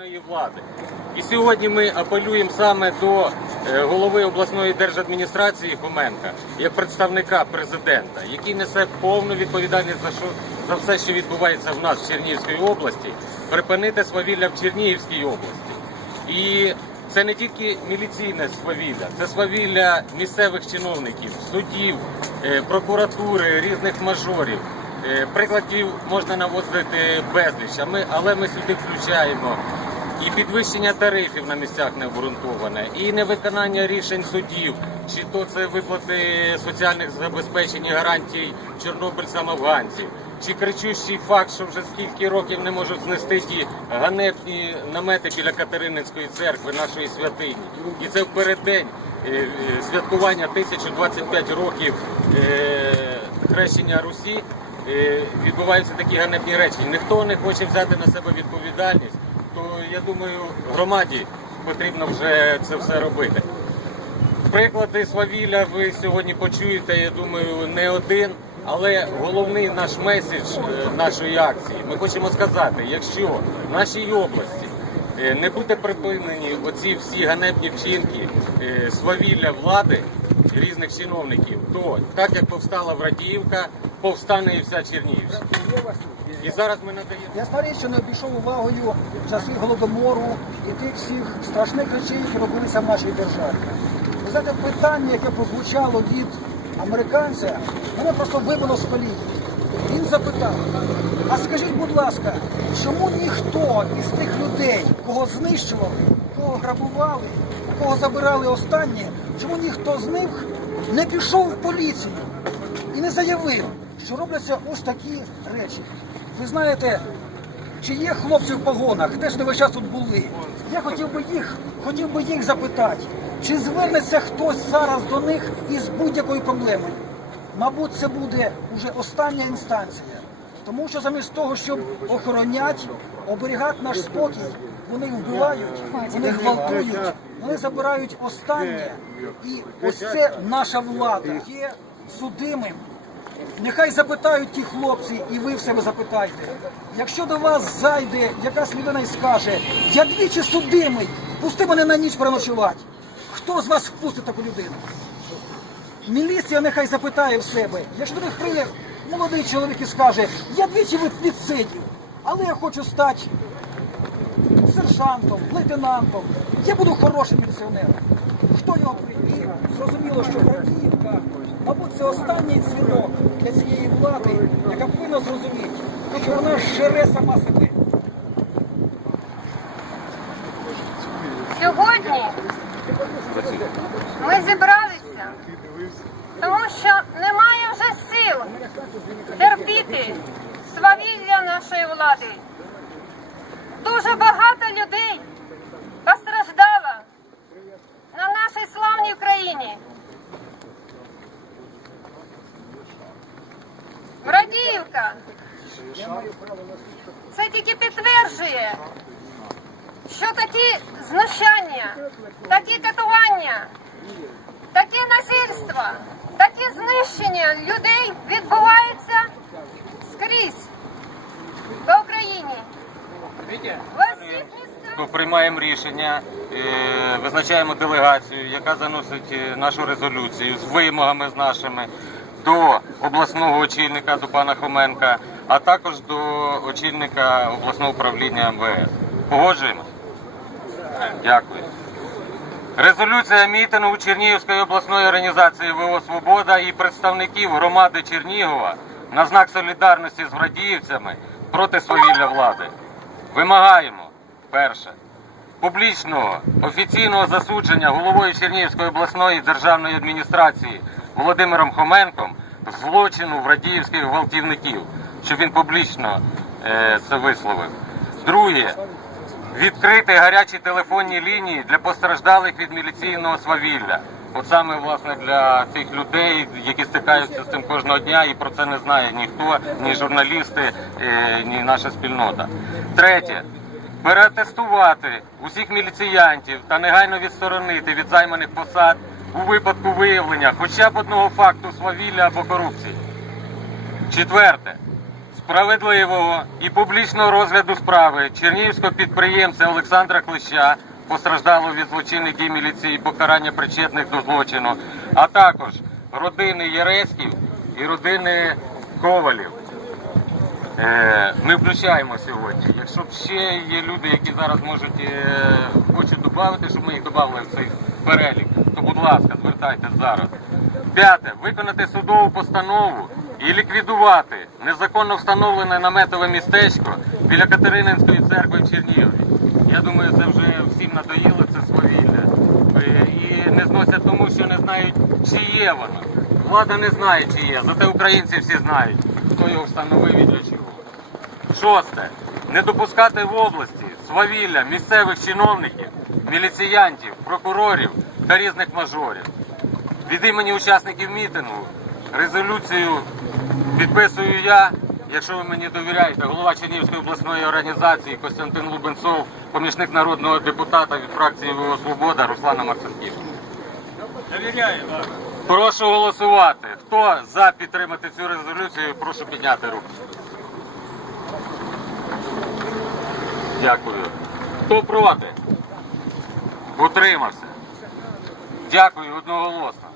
державної влади. І сьогодні ми апелюємо саме до е, голови обласної держадміністрації Хоменка як представника президента, який несе повну відповідальність за що за все, що відбувається в нас в Чернігівській області, припинити свавілля в Чернігівській області. І це не тільки міліційне свавілля, це свавілля місцевих чиновників, судів, е, прокуратури, різних мажорів. Е, Прикладів можна наводити безліч, ми, але ми сюди включаємо і підвищення тарифів на місцях необґрунтоване, і невиконання рішень судів, чи то це виплати соціальних забезпечень і гарантій чорнобильцям афганців, чи кричущий факт, що вже скільки років не можуть знести ті ганебні намети біля Катерининської церкви, нашої святині. І це в переддень е, е, святкування 1025 років е, хрещення Русі. Відбуваються такі ганебні речі. Ніхто не хоче взяти на себе відповідальність, то я думаю, громаді потрібно вже це все робити. Приклади свавілля ви сьогодні почуєте, я думаю, не один. Але головний наш меседж е, нашої акції, ми хочемо сказати, якщо в нашій області не буде припинені оці всі ганебні вчинки е, свавілля влади різних чиновників, то так як повстала Врадіївка, повстане і вся Чернігівщина. І зараз ми надаємо. Ясна річ, що не обійшов увагою часи голодомору і тих всіх страшних речей, які робилися в нашій державі. Ви знаєте, питання, яке прозвучало від американця, мене просто вибило з колії. Він запитав: а скажіть, будь ласка, чому ніхто із тих людей, кого знищували, кого грабували, кого забирали останнє, чому ніхто з них не пішов в поліцію і не заявив, що робляться ось такі речі? Ви знаєте, чи є хлопці в погонах, теж не весь час тут були. Я хотів би їх, хотів би їх запитати, чи звернеться хтось зараз до них із будь-якою проблемою. Мабуть, це буде вже остання інстанція. Тому що замість того, щоб охороняти, оберігати наш спокій, вони вбивають, вони гвалтують, вони забирають останнє. І ось це наша влада є судимим. Нехай запитають ті хлопці, і ви в себе запитайте. Якщо до вас зайде якась людина і скаже, я двічі судимий, пусти мене на ніч переночувати. Хто з вас впустить таку людину? Міліція нехай запитає в себе. Якщо до них прийде молодий чоловік і скаже, я двічі від- відсидів, але я хочу стати сержантом, лейтенантом. Я буду хорошим міліціонером. Хто його прийде? Зрозуміло, що Градіївка, мабуть, це останній дзвінок для цієї влади, яка повинна зрозуміти, що вона жере сама себе. Сьогодні ми зібралися, тому що немає вже сил терпіти свавілля нашої влади. Дуже багато людей постраждало на нашій славній Україні. Врадіївка. Це тільки підтверджує, що такі знущання, такі катування, таке насильство, такі знищення людей відбуваються скрізь по Україні. Приймаємо рішення, е, визначаємо делегацію, яка заносить е, нашу резолюцію з вимогами з нашими до обласного очільника, до пана Хоменка, а також до очільника обласного управління МВС. Погоджуємось? Дякую. Резолюція мітингу Чернігівської обласної організації ВО Свобода і представників громади Чернігова на знак солідарності з врадіївцями проти свавілля влади. Вимагаємо перше публічного офіційного засудження головою Чернігівської обласної державної адміністрації Володимиром Хоменком злочину врадіївських гвалтівників, щоб він публічно е, це висловив. Друге відкрити гарячі телефонні лінії для постраждалих від міліційного свавілля. От саме власне для тих людей, які стикаються з цим кожного дня, і про це не знає ніхто, ні журналісти, е, ні наша спільнота. Третє. Переатестувати усіх міліціянтів та негайно відсторонити від займаних посад у випадку виявлення хоча б одного факту свавілля або корупції. Четверте справедливого і публічного розгляду справи чернігівського підприємця Олександра Клища, постраждалого від злочинних дій міліції покарання причетних до злочину, а також родини Єрецьків і родини Ковалів. Е, Ми включаємо сьогодні. Якщо б ще є люди, які зараз можуть е, хочуть додати, щоб ми їх додали в цей перелік, то будь ласка, звертайтесь зараз. П'яте. Виконати судову постанову і ліквідувати незаконно встановлене наметове містечко біля Катерининської церкви в Чернігові. Я думаю, це вже всім надоїло, це свавілля. Е, І не зносять тому, що не знають, чи є воно. Влада не знає, чи є, зате українці всі знають, хто його встановив і для чого. Шосте. Не допускати в області свавілля місцевих чиновників, міліціянтів, прокурорів та різних мажорів. Від імені учасників мітингу резолюцію підписую я, якщо ви мені довіряєте, голова Чернігівської обласної організації Костянтин Лубенцов, помічник народного депутата від фракції ВО Свобода Руслана Марцинківська. Довіряю. Прошу голосувати. Хто за підтримати цю резолюцію, прошу підняти руку. Дякую. Хто проти? Утримався. Дякую одноголосно.